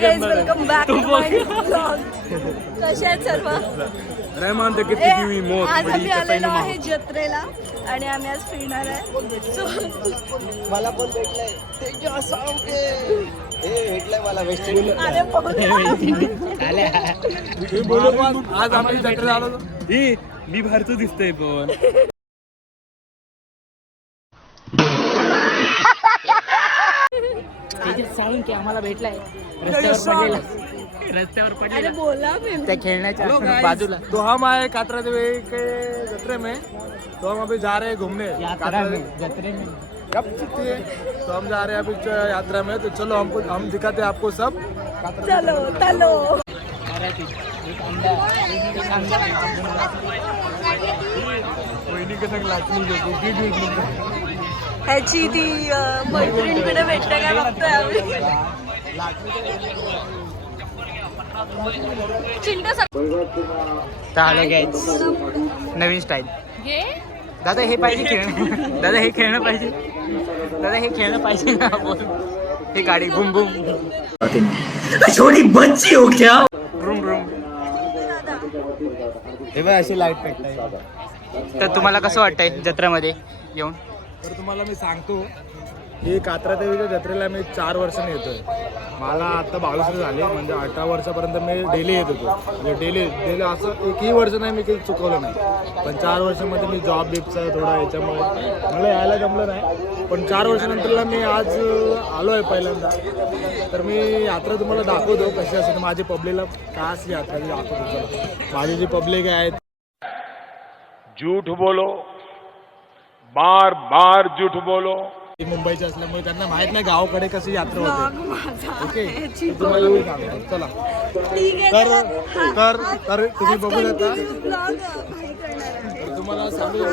Hi guys welcome back to my blog कसे आहेत सर्व? रहमान तो कितनी ए, की हुई मौत आज आम्ही आलेलो आहे जत्रेला आणि आम्ही आज फिरणार आहे. मला पण भेटलंय. तेजा सावके हे भेटलंय मला वेस्ट. हे आज आम्ही जत्रेला आलो. ए मी बाहेरचं दिसतंय पण. आम्हाला भेटलाय रस्त्यावर. पडलेला रस्त्यावर त्या खेळण्याच्या बाजूला तो हम आए कातरा देवी के जत्रे में तो हम अभी जा रहे हैं घूमने यात्रा कातरा में जत्रे में कब छुट्टी है तो हम जा रहे हैं अभी यात्रा में तो चलो हमको हम दिखाते हैं आपको सब चलो चलो मराठीत एक अंडा एक अंडा वहिनी के संग लाचणी घेतो. ह्याची ती मैत्रिणीकडे भेटते काय बघतोय आम्ही. नवीन स्टाईल दादा हे पाहिजे खेळणं दादा हे खेळणं पाहिजे. दादा हे खेळणं पाहिजे ना बोल हे गाडी बुम बुम. रूम रूम हे बघ अशी लाइट पेटताय तर तुम्हाला कसं वाटतंय जत्रेमध्ये येऊन? तर तुम्हाला मी सांगतो. की कात्रा देवीच्या जत्रेला मी चार वर्षांनी येतोय. मला आता बावीस झाले म्हणजे अठरा वर्षापर्यंत मी डेली येत होतो. म्हणजे डेली डेली असं एकही वर्ष नाही मी काही चुकवलं नाही. पण चार वर्षामध्ये मी जॉब बिबचा थोडा याच्यामुळे. मला यायला जमलं नाही पण चार वर्षानंतरला मी आज आलो आहे पहिल्यांदा. तर मी यात्रा तुम्हाला दाखवतो कशी असते. माझी पब्लिकला कास यात्रा दाखवतो. माझी जी पब्लिक आहे झूठ बोलो बार बार झूठ बोलो. ती मुंबईची असल्यामुळे त्यांना माहीत नाही गावाकडे कशी यात्रा होते. ओके? तर तुम्हाला. चला. आहे तर चला. तर तर तुम्ही बघू शकता. तर तुम्हाला सांगू हा.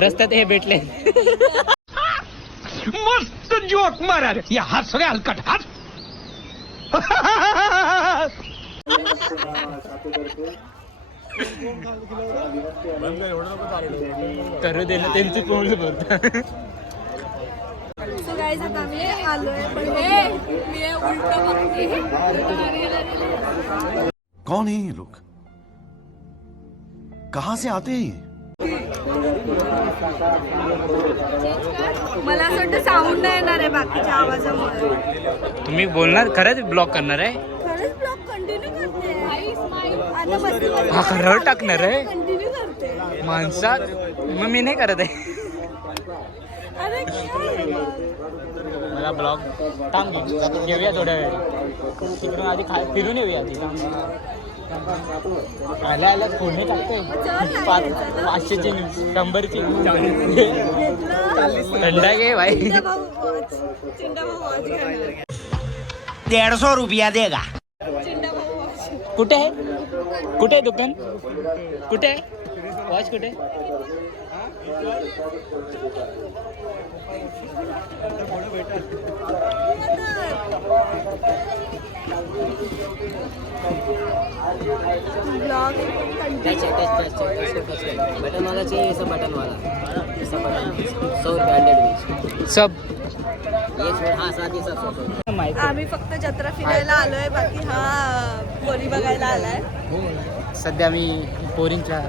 रस्त्यात हे भेटले. मस्त जोक मारा रे. या हात सगळे हलकट. हात. बंद कर, एवढं नको चालू. करू दे ना त्यांची guys, आता आम्ही आलोय पण मी हे उलट बघते कौन है ये लोग? कहां से आते हैं ये? मला असं वाटतं साऊंड नाही येणार आहे बाकीच्या आवाजामुळे. तुम्ही बोलणार खरंच ब्लॉक करणार आहे? हा, खरं टाकणार आहे? कंटिन्यू करते माणसात मग मी नाही करत आहे? मला ब्लॉग थांब घे. येऊया थोड्या वेळ तिकडून आधी खा फिरून येऊया आधी आल्या आल्या फोडणी टाकते पाच पाचशेची शंभरची थंडा घे भाई. डेढ़ सौ रुपया देगा. कुठे आहे कुठे आहे दुकान? कुठे आहे वॉच कुठे? बटन वाला चाहिए सब बटन वाला? सब बटन सौ रुपये हंड्रेड सब। हाँ ही आम्ही फक्त जत्रा फिरायला आलोय बाकी हा पोरी बघायला आलाय. सध्या मी पोरींच्या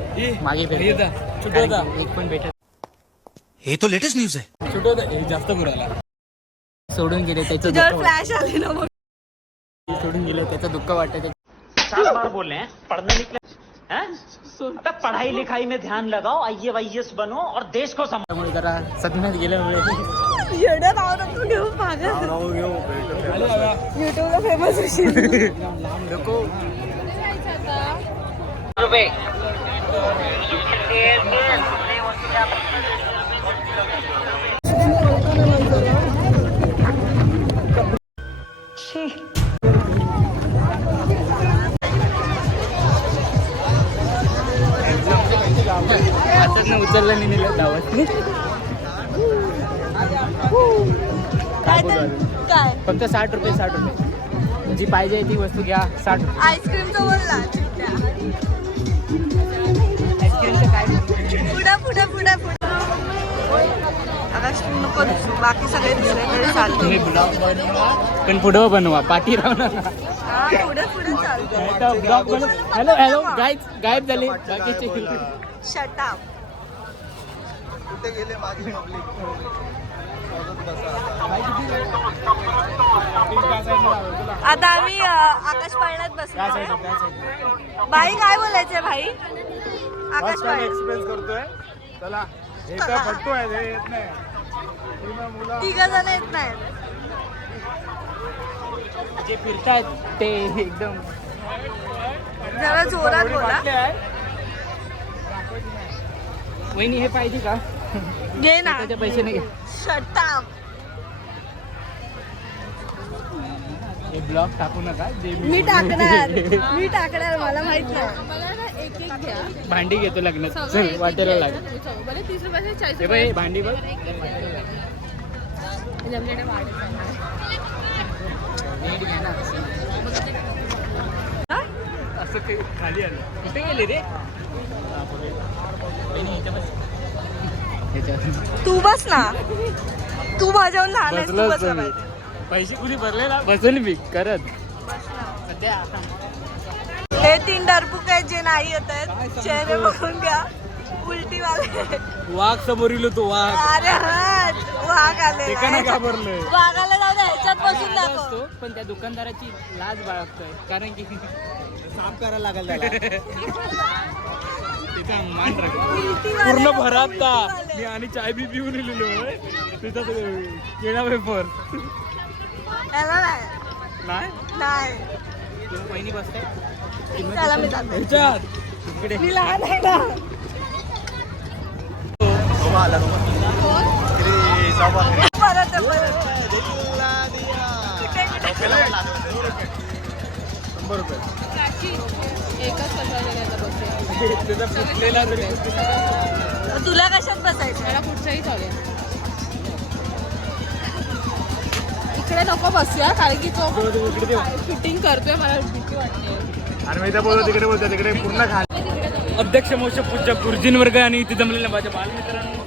मागे एक पण भेटत ये तो लेटेस्ट न्यूज है छोटं होतं, हे जास्त बुडाला सोडून गेले त्याचं फ्लॅश आले ना. सोडून गेलं त्याचं दुःख वाटतं. चार बार बोल रहे हैं? पढ़ने निकले हैं? पढ़ाई लिखाई में ध्यान लगाओ आई वाईएस बनो और देश को त्यामुळे जरा सदम्यात गेल्यामुळे येडं नाव नको घेऊ पागल युट्यूबला फेमस होशील. हातात ना उचललं नाही नेलं धावत. काय तर काय? फक्त साठ रुपये साठ रुपये. जी पाहिजे ती वस्तू घ्या साठ रुपये. आईस्क्रीमचं बोलला चिंट्या. आईस्क्रीमचं काय? पुढं पुढं पुढं पुढं. आता आकाश नको दिसू. बाकी सगळे चालते पण पुढं बनवा. पाठी हा हॅलो हॅलो गायब गायब झाले. बाकीचे शटाप कुठे गेले माझी पब्लिक आता आम्ही आकाश पाळण्यात बसलो बाई काय बोलायचंय भाई? आकाश एक्सपिरियन्स करतोय. चला हे हे नाही. तिघ जण येत नाहीत जे फिरतायत ते एकदम. जरा जोरात बोला. वहिनी हे पाहिजे का? घे ना. त्याचे पैसे नाही. शटाप हे ब्लॉग टाकू नका. जे मी टाकणार. मी टाकणार मला माहीत नाही. भांडी घेतो लग्नात. चल वाटेला लाग. हे बघ, हे भांडी बघ. हा? असं खाली आलं. कुठे गेले रे. तू बस ना. तू माझ्याहून लहान आहेस तू बसला मी. पाहिजे. पैसे कुणी भरले ना? बसेल मी करत. सध्या हे तीन डरबुक आहेत जे नाही येत आहेत. चेहरे बघून घ्या. उलटी वाले वाघ समोर इलो तो वाघ. अरे हा वाघ आले ते का नाही घाबरलोय? वाघाला जाऊ दे ह्याच्यात बसून दाखव. असतो पण त्या दुकानदाराची लाज बाळगतोय. कारण की साफ करायला लागेल त्याला. पूर्ण भरात. मी आणि चाय बी पिऊन लिहिलेलो तिथं केळा पेपर याला नाही? नाही. नाही वहिनी बसते? त्याला मी जाते. ह्याच्यात इकडे. मी लहान आहे ना. परत आहे, परत कुठे, कुठे? शंभर रुपये. त्याचा फुटलेला तरी तुला इकडे नको बसूया कारण की तो. शूटिंग करतोय मला भीती वाटते. आणि मी इथे बोलतो तिकडे बोलतो तिकडे पूर्ण खाली. अध्यक्ष मोक्ष पूज्य गुरुजीन वर्ग आणि इथे जमलेल्या माझ्या बालमित्रांनो.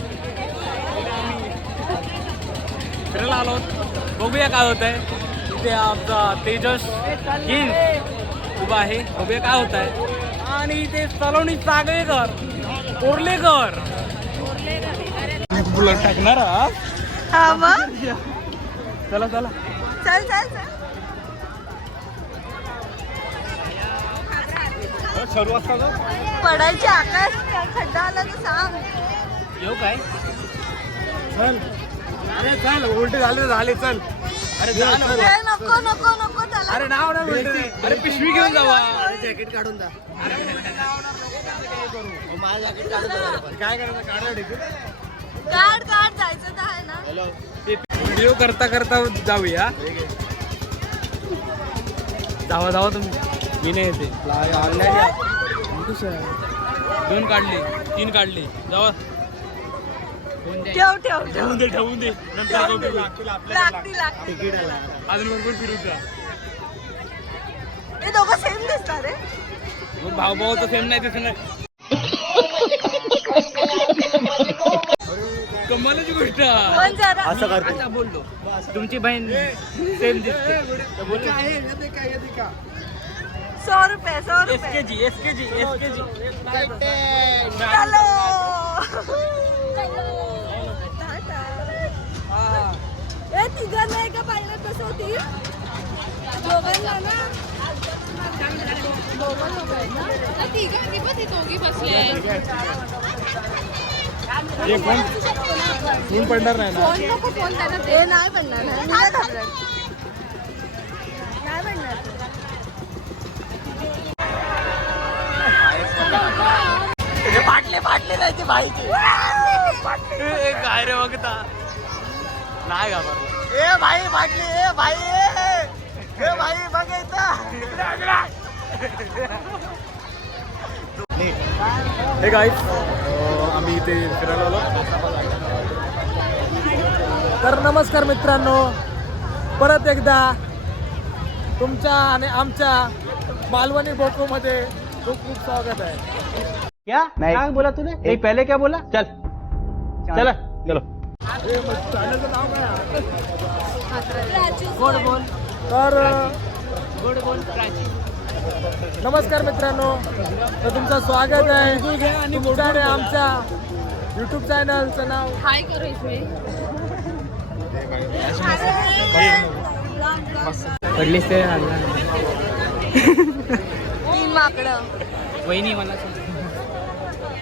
फिरायला आलो. बघूया काय होत आहे इथे आमचा तेजस हिंद उभा आहे. बघूया काय होत आहे आणि इथे सलोनी सागळेकर कोर्लेकर बुलट टाकणार हा? हा चला. चला चल चल? पडायची आकाश खड्डा आला तर सांग. येऊ काय? चल. अरे चल. उलटे झाले झाले चल. अरे जा नको नको अरे नाव ना उलटे अरे पिशवी घेऊन जावा. जॅकेट काढून माझं जॅकेट काढून द्या काय करायचं? काढा काढ काढ जायचं तर आहे ना. व्हिडिओ करता करता जाऊया. जावा जावा तुम्ही. मी नाही येते. दोन काढले तीन काढले. जावा. दोन द्या. ठेव ठेव ठेव. ठेवून दे ठेवून दे. नंतर अजून भरपूर फिरू हे दोघं सेम दिसतात रे भाऊ भाऊ तर सेम नाही दिसणार. कमालाची गोष्ट पण जरा असं करते. आता बोललो. तुमची बहीण सेम दिसते. तर बोललो. सौ रुपये सौ एस रुपये के जी एस के जी एस के जी चलो. ए तिघांना एका पाहिल्यात बसवती दोघांना ना? दोघं लोक आहेत ना तिघं मी पण ती दोघी बसले. हे कोण? ऊन पडणार नाही ना? फोन नको फोन त्यांना दे. हे नाही बनणार नाही बनणार नाही फाटले फाटले नाही ते भाईचे. काय रे बघता? नाही घाबरला ए भाई फाटली ए भाई. ए भाई बघ हे गाईस आम्ही इथे फिरायला आलो. तर नमस्कार मित्रांनो परत एकदा तुमच्या आणि आमच्या मालवणी बोकोमध्ये खूप खूप स्वागत आहे. क्या? क्या बोला तूने? नहीं पहले क्या बोला? चल. चल. चलो. नाव काय? गोड बोल तर गोड बोल प्राची नमस्कार मित्रांनो तर तुमचं स्वागत आहे. आणि आणि आमच्या यूट्यूब चॅनलचं नाव. हाय करो ते वहिनी मला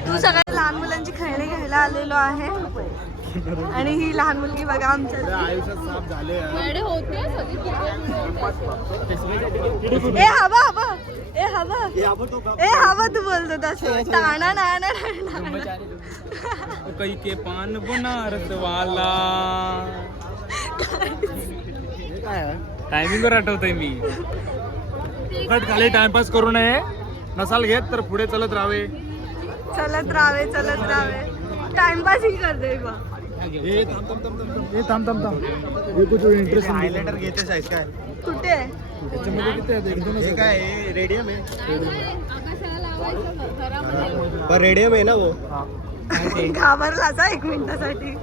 तू सगळ्या लहान मुलांची खेळणी घ्यायला आलेलो आहे. आणि ही लहान मुलगी बघा आमच्या. आयुष्यात साफ झाले मैडे होते हैं सभी ए हवा हवा. ए हवा. ए हवा तू बोलतो तसं. टाणा ना ना कई के पान बनारस वाला. टायमिंग वर आठवतोय मी. फुकट खाली टाइमपास करू नये. नसाल घेत तर पुढे चलत राहावे. चलत राहावे चलत राहावे. टाइमपास ही करते बा हे थांब थांब थांब हे इंटरेस्ट हायलायटर घेतेस आहेस काय? कुठे? त्याच्यामध्ये किती हे काय हे रेडियम आहे? रेडियम आहे ना वो हा एक मिनिटासाठी.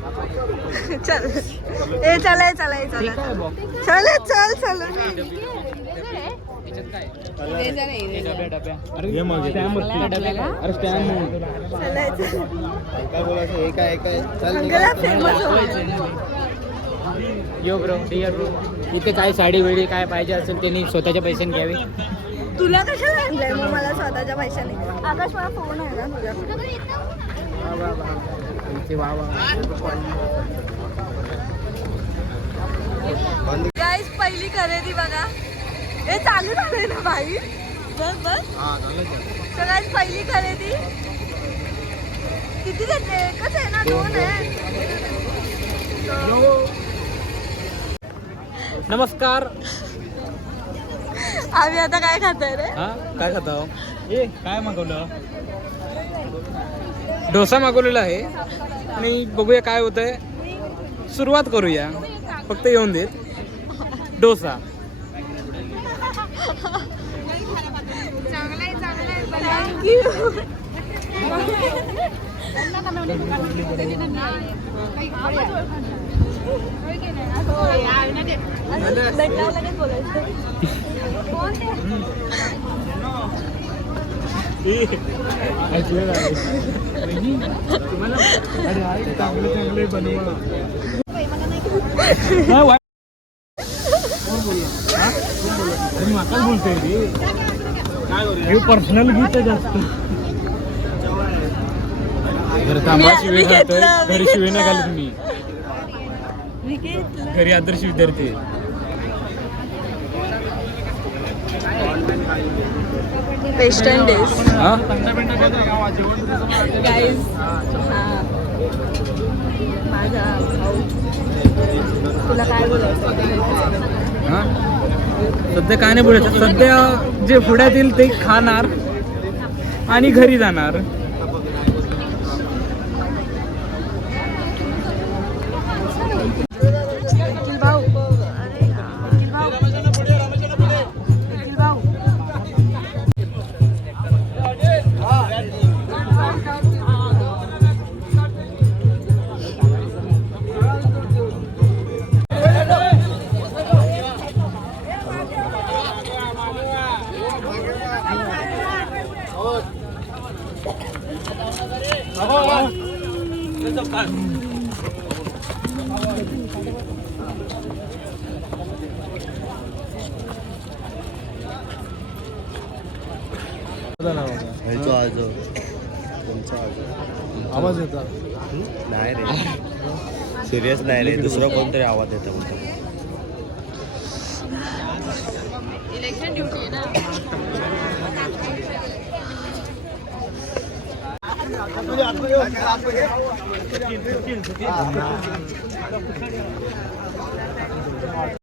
चल. ए चलाय चलाय चला चल. चल चल हे हे हे चल अंगला famous yo bro dear bro इथे काय साडी वेळी काय पाहिजे असेल त्यांनी स्वतःच्या पैशाने घ्यावे. तुला कशाला आणलंय? मग मला स्वतःच्या पैशाने. आकाश मला फोन आहे ना तुझ्याकडे. इथे वा गाईस पहिली खरेदी बघा. हे चालू झालंय ना भाई बस बस. guys, पहिली खरेदी. किती घेतले? एकच आहे ना दोन आहे. नमस्कार. आम्ही आता काय खातोय रे? हा काय खाता ए काय मागवलं? डोसा मागवलेला आहे. आणि बघूया काय होतंय. सुरुवात करूया. फक्त येऊन देत. डोसा. हे पर्सनल गीत जास्त थांबा शिवे घालतोय घेतलं, मी घरी शिवे. घालत मी मी घेतलं घरी आदर्श विद्यार्थी आहे. वेस्टर्न डेज हा? गाईज माझा भाऊ. तुला काय बोलायचं? सध्या काय नाही बोलायचं. सध्या जे येईल ते खाणार आणि घरी जाणार. आवाज येतात नाही रे. सिरियस नाही रे. दुसरा कोणतरी आवाज येतो म्हणतो. इलेक्शन ड्यूटी आहे ना.